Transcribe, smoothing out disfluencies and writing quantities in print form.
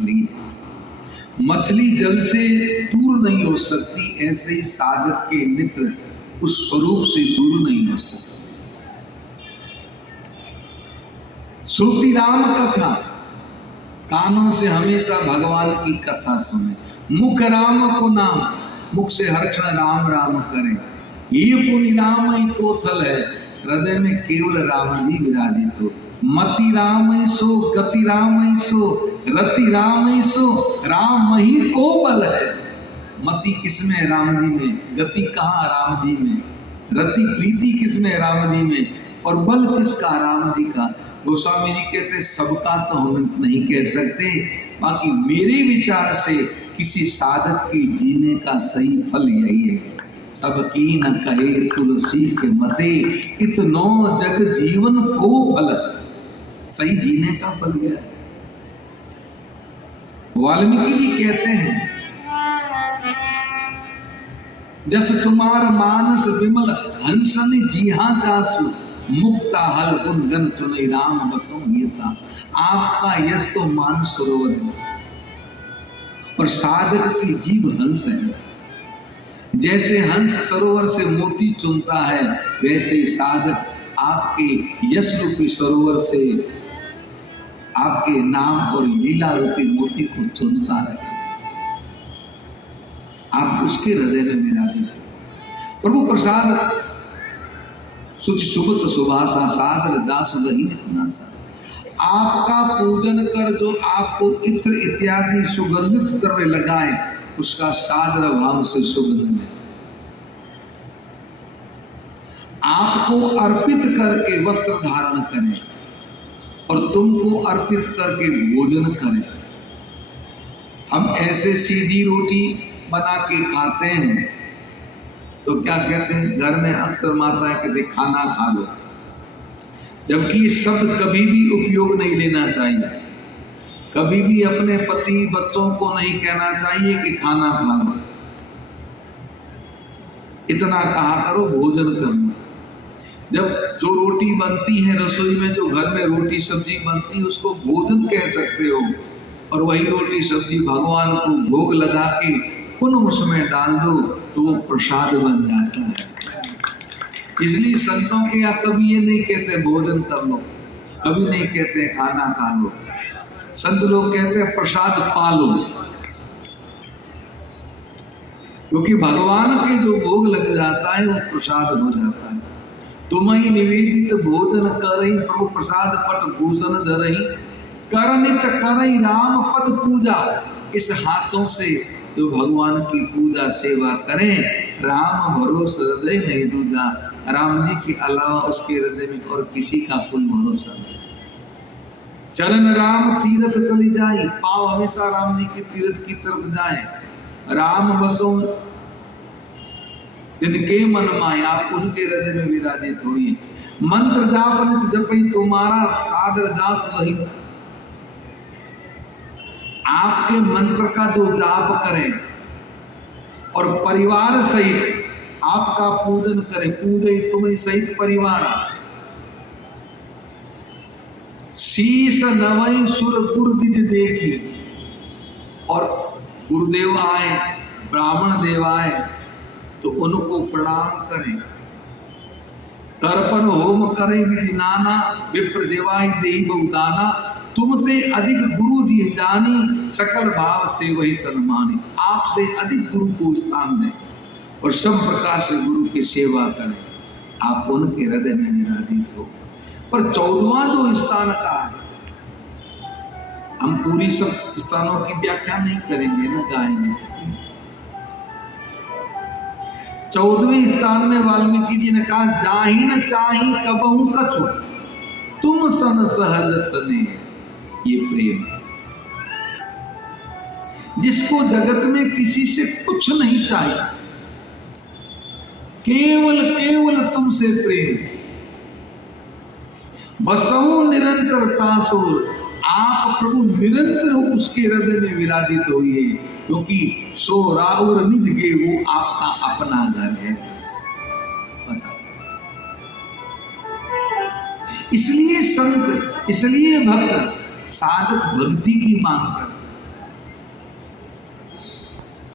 ली। मछली जल से दूर नहीं हो सकती, ऐसे ही साधक के मित्र उस स्वरूप से दूर नहीं हो सकते। श्रुति राम कथा, कानों से हमेशा भगवान की कथा सुने। मुख राम को नाम, मुख से हर क्षण राम राम करें। ये पुनि राम ही कोथल है, हृदय में केवल राम जी विराजित हो। मति राम ही सो, गति राम ही सो, रति राम ही सो, राम ही को बल है। मति किसमें? राम जी में। गति कहाँ? राम जी में। रति प्रीति किसमें? राम जी में। और बल किसका? राम जी का। गोस्वामी जी कहते सबका तो हम नहीं कह सकते, बाकी मेरे विचार से किसी साधक के जीने का सही फल यही है। सबकी न कहे तुलसी के मते, इतनो जग जीवन को फल। सही जीने का फल यह है। वाल्मीकि जी कहते हैं, जस तुम्हार मानस विमल हंसन जिहा जासु, मुक्ता हल गुण गन चुने राम बसों येता। आपका यश तो मान सरोवर है और साधक की जीव हंस है। जैसे हंस सरोवर से मोती चुनता है, वैसे ही साधक आपके यश रूपी सरोवर से आपके नाम और लीला रूपी मोती को चुनता है। आप उसके हृदय में विराजित हैं। प्रभु प्रसाद सुच सुबत सुभाषा, सादर जासु लही नितनासा। आपका पूजन कर जो आपको इत्र इत्यादि सुगंधित द्रव्य लगाए, उसका सादर भाव से सुगंध है। आपको अर्पित करके वस्त्र धारण करें और तुमको अर्पित करके भोजन करें। हम ऐसे सीधी रोटी बना के खाते हैं तो क्या कहते हैं, घर में अक्सर माताएं कहते खाना खा लो, जबकि ये शब्द कभी भी उपयोग नहीं लेना चाहिए। कभी भी अपने पति बच्चों को नहीं कहना चाहिए कि खाना खा लो। इतना कहा करो भोजन कर लो। जब जो रोटी बनती है रसोई में, जो घर में रोटी सब्जी बनती है, उसको भोजन कह सकते हो। और वही रोटी सब्जी भगवान को भोग लगा के पुनः उसमें डाल दो तो वो प्रसाद बन जाता है। इसलिए संतों के यहाँ कभी ये नहीं कहते भोजन कर लो, कभी नहीं कहते खाना खा लो। संत लोग कहते हैं प्रसाद पालो, क्योंकि भगवान के जो भोग लग जाता है वो प्रसाद हो जाता है। तुम ही निवेदित भोजन करही, प्रभु प्रसाद पट भूषण धरही, करनित करही राम पद पूजा। इस हाथों से जो भगवान की पूजा सेवा करें, राम भरोसा हृदय नहीं दूजा। राम जी के अलावा उसके हृदय में और किसी का कोई भरोसा नहीं। चरण राम तीरथ चली जाए, पांव हमेशा राम जी के तीर्थ की तरफ जाए। राम बसों जिनके मन माए, आप उनके हृदय में विराजित होइए। मंत्र जाप नित जपई तुम्हारा, सादर जास लही। आपके मंत्र का जो जाप करें और परिवार सहित आपका पूजन करें, पूजे तुम्हें सहित परिवार। शीश नवई सुर गुरु दिज देखी, और गुरुदेव आए, ब्राह्मण देव आए तो उनको प्रणाम करें। तर्पण होम करें विधि नाना, विप्र जेवाई देहि बहुदाना। तुमते अधिक गुरु जी जानी, सकल भाव से वही सन्मानी। आपसे अधिक गुरु को स्थान दें और सब प्रकार से गुरु की सेवा करें, आप उनके हृदय में विराजित हो। पर 14वां जो स्थान का है, हम पूरी सब स्थानों की व्याख्या नहीं करेंगे, न गाएंगे। 14वें स्थान में वाल्मीकि जी ने कहा, जाहि न चाही कबहू कछु, तुम सन सहज सने। ये प्रेम, जिसको जगत में किसी से कुछ नहीं चाहिए, केवल केवल तुमसे प्रेम। बसहु निरंतर तासुर, आप प्रभु निरंतर उसके हृदय में विराजित होइए, क्योंकि सो राउर निज गे, वो आपका अपना घर है। इसलिए संत, इसलिए भक्त साधक भक्ति की मांग करते।